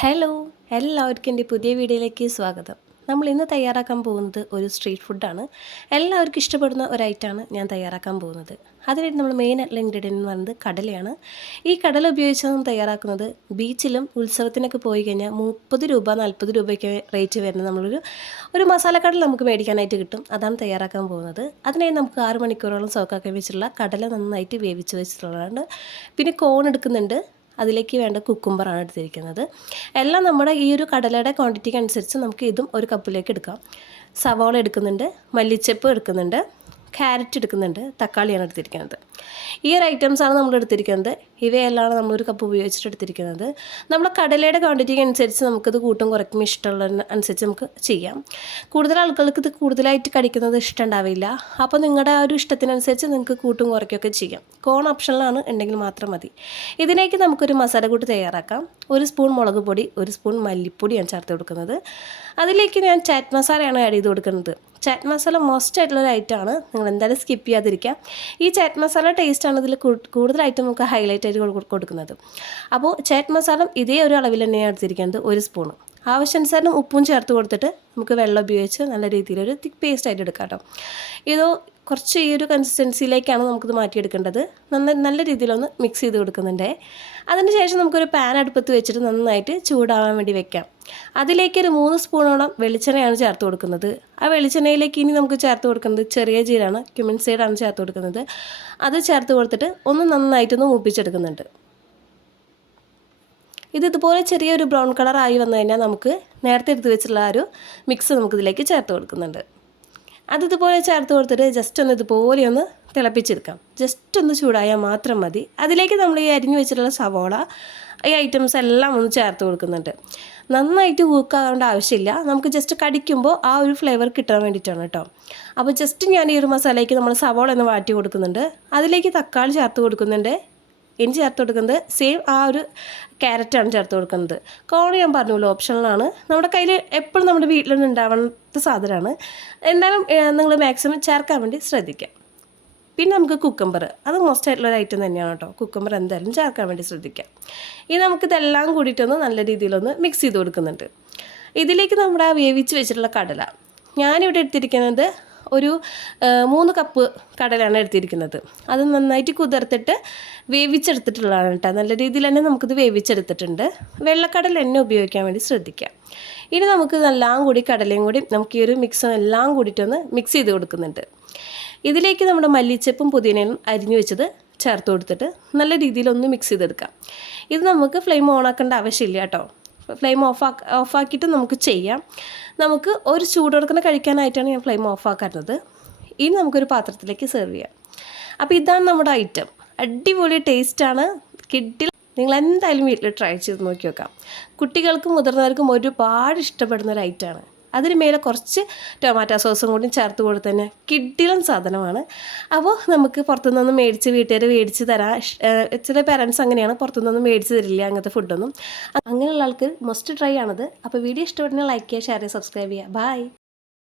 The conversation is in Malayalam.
ഹലോ എല്ലാവർക്കും എന്റെ പുതിയ വീഡിയോയിലേക്ക് സ്വാഗതം. നമ്മൾ ഇന്ന് തയ്യാറാക്കാൻ പോകുന്നത് ഒരു സ്ട്രീറ്റ് ഫുഡാണ് എല്ലാവർക്കും ഇഷ്ടപ്പെടുന്ന ഒരു ഐറ്റമാണ് ഞാൻ തയ്യാറാക്കാൻ പോകുന്നത്. അതിനായിട്ട് നമ്മൾ മെയിൻ ആയിട്ടുള്ള ഇൻഗ്രീഡിയന്റ് എന്ന് പറയുന്നത് കടലയാണ്. ഈ കടല ഉപയോഗിച്ചാണ് നമ്മൾ തയ്യാറാക്കുന്നത് ബീച്ചിലും ഉത്സവത്തിനൊക്കെ പോയി കഴിഞ്ഞാൽ മുപ്പത് രൂപ നാൽപ്പത് രൂപയ്ക്ക് റേറ്റ് വരുന്ന നമ്മളൊരു ഒരു മസാല മസാലക്കടല നമുക്ക് മേടിക്കാനായിട്ട് കിട്ടും. അതാണ് തയ്യാറാക്കാൻ പോകുന്നത്. അതിനായി നമുക്ക് ആറ് മണിക്കൂറോളം സോക്കാക്കി വെച്ചിട്ടുള്ള കടല നന്നായിട്ട് വേവിച്ച് വെച്ചിട്ടുള്ളതാണ്. പിന്നെ കോൺ എടുക്കുന്നുണ്ട്. അതിലേക്ക് വേണ്ട കുക്കുംബറാണ് എടുത്തിരിക്കുന്നത്. എല്ലാം നമ്മുടെ ഈ ഒരു കടലയുടെ ക്വാണ്ടിറ്റിക്ക് അനുസരിച്ച് നമുക്ക് ഇതും ഒരു കപ്പിലേക്ക് എടുക്കാം. സവോള എടുക്കുന്നുണ്ട് മല്ലിച്ചപ്പ് എടുക്കുന്നുണ്ട്. ക്യാരറ്റ് എടുക്കുന്നുണ്ട് തക്കാളിയാണ് എടുത്തിരിക്കുന്നത്. ഈ ഒരു ഐറ്റംസാണ് നമ്മൾ എടുത്തിരിക്കുന്നത്. ഇവയെല്ലാം നമ്മളൊരു കപ്പ് ഉപയോഗിച്ചിട്ട് എടുത്തിരിക്കുന്നത്. നമ്മൾ കടലയുടെ ക്വാണ്ടിറ്റിക്ക് അനുസരിച്ച് നമുക്കിത് കൂട്ടും കുറയ്ക്കും ഇഷ്ടമുള്ള അനുസരിച്ച് നമുക്ക് ചെയ്യാം. കൂടുതൽ ആളുകൾക്ക് ഇത് കൂടുതലായിട്ട് കഴിക്കുന്നത് ഇഷ്ടം ഉണ്ടാവില്ല. അപ്പോൾ നിങ്ങളുടെ ആ ഒരു ഇഷ്ടത്തിനനുസരിച്ച് നിങ്ങൾക്ക് കൂട്ടും കുറയ്ക്കുകയൊക്കെ ചെയ്യാം. കോൺ ഓപ്ഷനിലാണ് ഉണ്ടെങ്കിൽ മാത്രം മതി. ഇതിലേക്ക് നമുക്കൊരു മസാല കൂട്ട് തയ്യാറാക്കാം. ഒരു സ്പൂൺ മുളക് പൊടി ഒരു സ്പൂൺ മല്ലിപ്പൊടിയാണ് ചേർത്ത് കൊടുക്കുന്നത്. അതിലേക്ക് ഞാൻ ചാറ്റ് മസാലയാണ് ആഡ് ചെയ്ത് കൊടുക്കുന്നത്. ചാറ്റ് മസാല മോസ്റ്റ് ആയിട്ടുള്ള ഒരു ഐറ്റമാണ് നിങ്ങൾ എന്തായാലും സ്കിപ്പ് ചെയ്യാതിരിക്കുക. ഈ ചാറ്റ് മസാല ടേസ്റ്റാണ് ഇതിൽ കൂടുതലായിട്ട് നമുക്ക് ഹൈലൈറ്റ് ആയിട്ട് കൊടുക്കുന്നത്. അപ്പോൾ ചാറ്റ് മസാല ഇതേ ഒരു അളവിൽ തന്നെയാണ് എടുത്തിരിക്കുന്നത് ഒരു സ്പൂണ് ആവശ്യാനുസരണം ഉപ്പും ചേർത്ത് കൊടുത്തിട്ട് നമുക്ക് വെള്ളം ഉപയോഗിച്ച് നല്ല രീതിയിലൊരു തിക്ക് പേസ്റ്റ് ആയിട്ട് എടുക്കാം കേട്ടോ. ഇത് കുറച്ച് ഈ ഒരു കൺസിസ്റ്റൻസിയിലേക്കാണ് നമുക്കിത് മാറ്റിയെടുക്കേണ്ടത്. നന്ന നല്ല രീതിയിലൊന്ന് മിക്സ് ചെയ്ത് കൊടുക്കുന്നുണ്ട്. അതിന് ശേഷം നമുക്കൊരു പാൻ അടുപ്പത്ത് വെച്ചിട്ട് നന്നായിട്ട് ചൂടാവാൻ വേണ്ടി വെക്കാം. അതിലേക്ക് ഒരു മൂന്ന് സ്പൂണോളം വെളിച്ചെണ്ണയാണ് ചേർത്ത് കൊടുക്കുന്നത്. ആ വെളിച്ചെണ്ണയിലേക്ക് ഇനി നമുക്ക് ചേർത്ത് കൊടുക്കുന്നത് ചെറിയ ജീരാണ് ക്യുമിൻ സൈഡാണ് ചേർത്ത് കൊടുക്കുന്നത്. അത് ചേർത്ത് കൊടുത്തിട്ട് ഒന്ന് നന്നായിട്ടൊന്ന് മൂപ്പിച്ചെടുക്കുന്നുണ്ട്. ഇത് ഇതുപോലെ ചെറിയൊരു ബ്രൗൺ കളർ ആയി വന്നു കഴിഞ്ഞാൽ നമുക്ക് നേരത്തെ എടുത്ത് വെച്ചിട്ടുള്ള ആ ഒരു മിക്സ് നമുക്കിതിലേക്ക് ചേർത്ത് കൊടുക്കുന്നുണ്ട്. അത് ഇതുപോലെ ചേർത്ത് കൊടുത്തിട്ട് ജസ്റ്റ് ഒന്ന് ഇതുപോലെ ഒന്ന് തിളപ്പിച്ചെടുക്കാം. ജസ്റ്റ് ഒന്ന് ചൂടായാൽ മാത്രം മതി. അതിലേക്ക് നമ്മൾ ഈ അരിഞ്ഞു വെച്ചിട്ടുള്ള സവോള ഈ ഐറ്റംസ് എല്ലാം ഒന്ന് ചേർത്ത് കൊടുക്കുന്നുണ്ട്. നന്നായിട്ട് കുക്കാകേണ്ട ആവശ്യമില്ല. നമുക്ക് ജസ്റ്റ് കടിക്കുമ്പോൾ ആ ഒരു ഫ്ലേവർ കിട്ടാൻ വേണ്ടിയിട്ടാണ് കേട്ടോ. അപ്പോൾ ജസ്റ്റ് ഞാൻ ഈ ഒരു മസാലയ്ക്ക് നമ്മൾ സവോള ഒന്ന് വാട്ടി കൊടുക്കുന്നുണ്ട്. അതിലേക്ക് തക്കാളി ചേർത്ത് കൊടുക്കുന്നുണ്ട്. ഇനി ചേർത്ത് കൊടുക്കുന്നത് സെയിം ആ ഒരു ക്യാരറ്റാണ് ചേർത്ത് കൊടുക്കുന്നത്. കോൺ ഞാൻ പറഞ്ഞല്ലോ ഓപ്ഷനിലാണ് നമ്മുടെ കയ്യിൽ എപ്പോഴും നമ്മുടെ വീട്ടിലൊന്നും ഉണ്ടാവേണ്ട സാധനമാണ്. എന്തായാലും നിങ്ങൾ മാക്സിമം ചേർക്കാൻ വേണ്ടി ശ്രദ്ധിക്കാം. പിന്നെ നമുക്ക് കുക്കമ്പർ അത് മോസ്റ്റ് ആയിട്ടുള്ള ഒരു ഐറ്റം തന്നെയാണ് കേട്ടോ. കുക്കമ്പർ എന്തായാലും ചേർക്കാൻ വേണ്ടി ശ്രദ്ധിക്കാം. ഇനി നമുക്കിതെല്ലാം കൂടിയിട്ടൊന്ന് നല്ല രീതിയിലൊന്ന് മിക്സ് ചെയ്ത് കൊടുക്കുന്നുണ്ട്. ഇതിലേക്ക് നമ്മുടെ വേവിച്ച് വെച്ചിട്ടുള്ള കടല. ഞാനിവിടെ എടുത്തിരിക്കുന്നത് ഒരു മൂന്ന് കപ്പ് കടലാണ് എടുത്തിരിക്കുന്നത്. അത് നന്നായിട്ട് കുതിർത്തിട്ട് വേവിച്ചെടുത്തിട്ടുള്ളതാണ് കേട്ടോ. നല്ല രീതിയിൽ തന്നെ നമുക്കിത് വേവിച്ചെടുത്തിട്ടുണ്ട്. വെള്ളക്കടല തന്നെ ഉപയോഗിക്കാൻ വേണ്ടി ശ്രദ്ധിക്കാം. ഇനി നമുക്ക് എല്ലാം കൂടി കടലയും കൂടി നമുക്ക് ഈ ഒരു മിക്സും എല്ലാം കൂടിയിട്ടൊന്ന് മിക്സ് ചെയ്ത് കൊടുക്കുന്നുണ്ട്. ഇതിലേക്ക് നമ്മുടെ മല്ലിച്ചപ്പും പുതിനയും അരിഞ്ഞു വെച്ചത് ചേർത്ത് കൊടുത്തിട്ട് നല്ല രീതിയിൽ ഒന്ന് മിക്സ് ചെയ്തെടുക്കാം. ഇത് നമുക്ക് ഫ്ലെയിം ഓൺ ആക്കേണ്ട ആവശ്യമില്ല കേട്ടോ. ഫ്ലെയിം ഓഫ് ഓഫാക്കിയിട്ട് നമുക്ക് ചെയ്യാം. നമുക്ക് ഒരു ചൂടോടുക്കുന്ന കഴിക്കാനായിട്ടാണ് ഞാൻ ഫ്ലെയിം ഓഫ് ആക്കുന്നത് ഇനി നമുക്കൊരു പാത്രത്തിലേക്ക് സെർവ് ചെയ്യാം. അപ്പോൾ ഇതാണ് നമ്മുടെ ഐറ്റം അടിപൊളി ടേസ്റ്റാണ് കിഡിൽ നിങ്ങൾ എന്തായാലും വീട്ടിൽ ട്രൈ ചെയ്ത് നോക്കി നോക്കാം. കുട്ടികൾക്കും മുതിർന്നവർക്കും ഒരുപാട് ഇഷ്ടപ്പെടുന്ന ഒരു ഐറ്റമാണ് അതിന് മേലെ കുറച്ച് ടൊമാറ്റോ സോസും കൂടി ചേർത്ത് കൊടുത്ത് തന്നെ കിഡിലൻ സാധനമാണ്. അപ്പോൾ നമുക്ക് പുറത്തുനിന്നൊന്നും മേടിച്ച് വീട്ടുകാർ മേടിച്ച് തരാം. ചില പേരൻസ് അങ്ങനെയാണ് പുറത്തുനിന്നൊന്നും മേടിച്ച് തരില്ല അങ്ങനത്തെ ഫുഡൊന്നും അങ്ങനെയുള്ള ആൾക്ക് മസ്റ്റ് ട്രൈ ആണത്. അപ്പോൾ വീഡിയോ ഇഷ്ടപ്പെട്ടെങ്കിൽ ലൈക്ക് ചെയ്യുക ഷെയർ ചെയ്യുക സബ്സ്ക്രൈബ് ചെയ്യുക. ബൈ